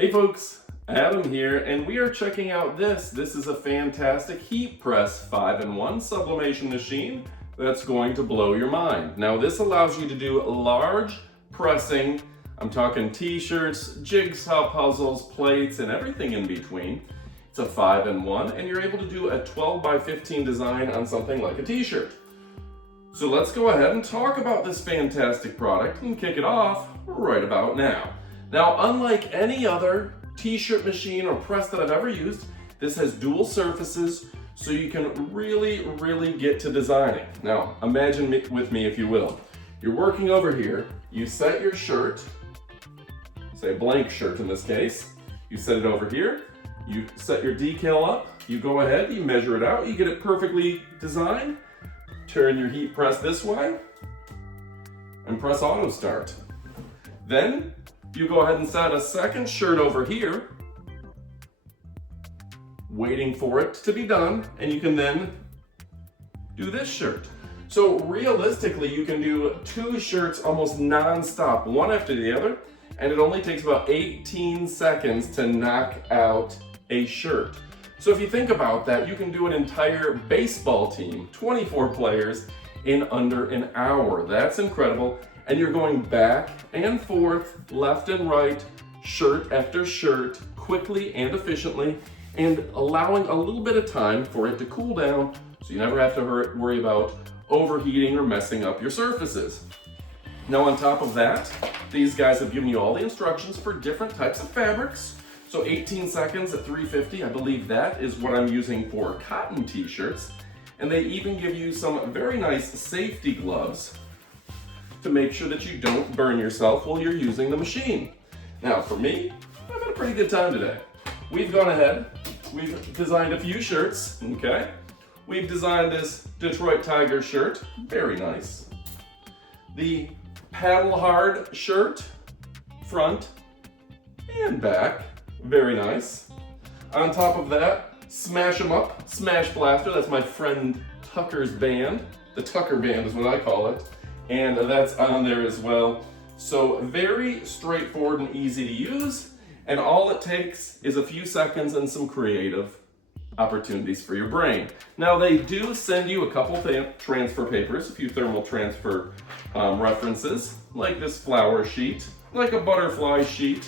Hey folks, Adam here, and we are checking out this. This is a fantastic heat press 5-in-1 sublimation machine that's going to blow your mind. Now this allows you to do large pressing. I'm talking t-shirts, jigsaw puzzles, plates, and everything in between. It's a 5-in-1, and you're able to do a 12x15 design on something like a t-shirt. So let's go ahead and talk about this fantastic product and kick it off right about now. Now, unlike any other t-shirt machine or press that I've ever used, this has dual surfaces, so you can really get to designing. Now, imagine with me, if you will. You're working over here, you set your shirt, say a blank shirt in this case, you set it over here, you set your decal up, you go ahead, you measure it out, you get it perfectly designed, turn your heat press this way, and press auto start. Then, you go ahead and set a second shirt over here, waiting for it to be done, and you can then do this shirt. So realistically, you can do 2 shirts almost non-stop, one after the other, and it only takes about 18 seconds to knock out a shirt. So if you think about that, you can do an entire baseball team, 24 players, in under an hour. That's incredible. And you're going back and forth, left and right, shirt after shirt, quickly and efficiently, and allowing a little bit of time for it to cool down so you never have to worry about overheating or messing up your surfaces. Now on top of that, these guys have given you all the instructions for different types of fabrics. So 18 seconds at 350, I believe that is what I'm using for cotton t-shirts. And they even give you some very nice safety gloves to make sure that you don't burn yourself while you're using the machine. Now for me, I've had a pretty good time today. We've gone ahead, we've designed a few shirts, okay? We've designed this Detroit Tiger shirt, very nice. The paddle hard shirt, front and back, very nice. On top of that, Smash 'em Up, Smash Blaster, that's my friend Tucker's band. The Tucker band is what I call it. And that's on there as well. So very straightforward and easy to use. And all it takes is a few seconds and some creative opportunities for your brain. Now they do send you a couple transfer papers, a few thermal transfer references, like this flower sheet, like a butterfly sheet,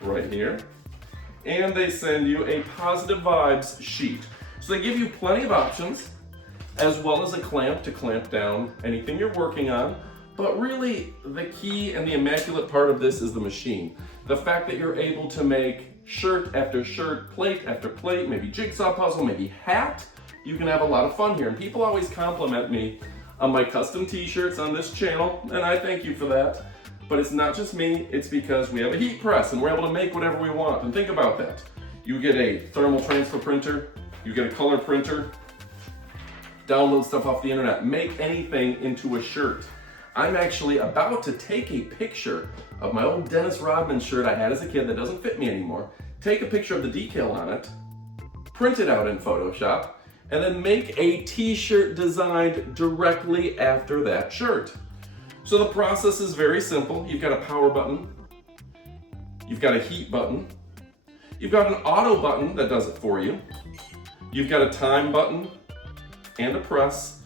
right here. And they send you a positive vibes sheet. So they give you plenty of options, as well as a clamp to clamp down anything you're working on. But really, the key and the immaculate part of this is the machine. The fact that you're able to make shirt after shirt, plate after plate, maybe jigsaw puzzle, maybe hat. You can have a lot of fun here. And people always compliment me on my custom t-shirts on this channel, and I thank you for that. But it's not just me, it's because we have a heat press and we're able to make whatever we want. And think about that. You get a thermal transfer printer, you get a color printer, download stuff off the internet, make anything into a shirt. I'm actually about to take a picture of my old Dennis Rodman shirt I had as a kid that doesn't fit me anymore, take a picture of the decal on it, print it out in Photoshop, and then make a t-shirt designed directly after that shirt. So the process is very simple. You've got a power button, you've got a heat button, you've got an auto button that does it for you, you've got a time button, and a press,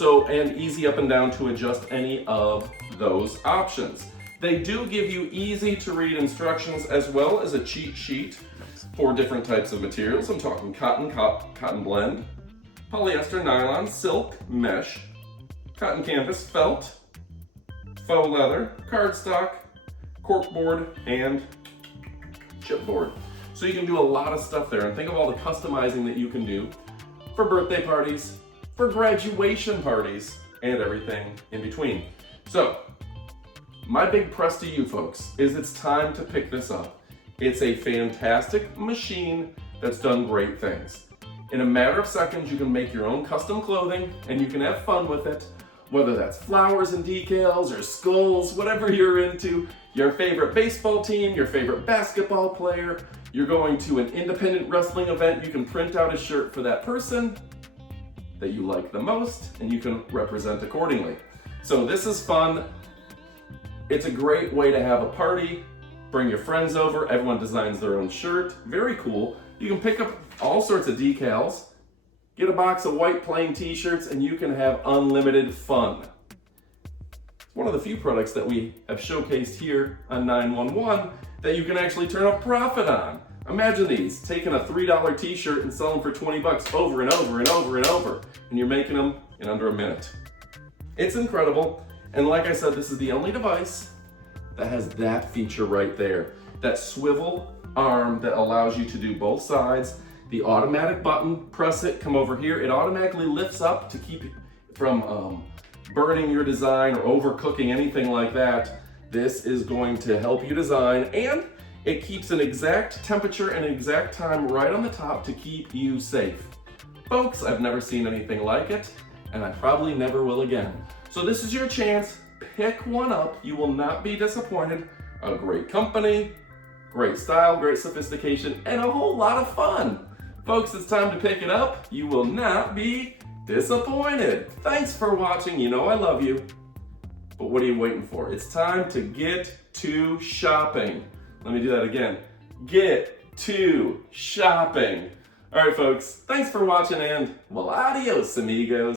and easy up and down to adjust any of those options. They do give you easy to read instructions as well as a cheat sheet for different types of materials. I'm talking cotton blend, polyester, nylon, silk, mesh, cotton canvas, felt, faux leather, cardstock, corkboard, and chipboard. So you can do a lot of stuff there, and think of all the customizing that you can do for birthday parties, for graduation parties, and everything in between. So, my big press to you folks is it's time to pick this up. It's a fantastic machine that's done great things. In a matter of seconds, you can make your own custom clothing and you can have fun with it, whether that's flowers and decals or skulls, whatever you're into, your favorite baseball team, your favorite basketball player, you're going to an independent wrestling event, you can print out a shirt for that person that you like the most and you can represent accordingly. So this is fun. It's a great way to have a party, bring your friends over, everyone designs their own shirt. Very cool. You can pick up all sorts of decals, get a box of white plain t-shirts, and you can have unlimited fun. It's one of the few products that we have showcased here on 911 that you can actually turn a profit on. Imagine these, taking a $3 t-shirt and selling for 20 bucks over and over and over and over, and you're making them in under a minute. It's incredible, and like I said, this is the only device that has that feature right there. That swivel arm that allows you to do both sides. The automatic button, press it, come over here, it automatically lifts up to keep it from burning your design or overcooking, anything like that. This is going to help you design, and it keeps an exact temperature and an exact time right on the top to keep you safe. Folks, I've never seen anything like it, and I probably never will again. So this is your chance. Pick one up. You will not be disappointed. A great company, great style, great sophistication, and a whole lot of fun. Folks, it's time to pick it up. You will not be disappointed. Thanks for watching. You know I love you. But what are you waiting for? It's time to get to shopping. Let me do that again. Get to shopping. All right, folks. Thanks for watching, and well, adios, amigos.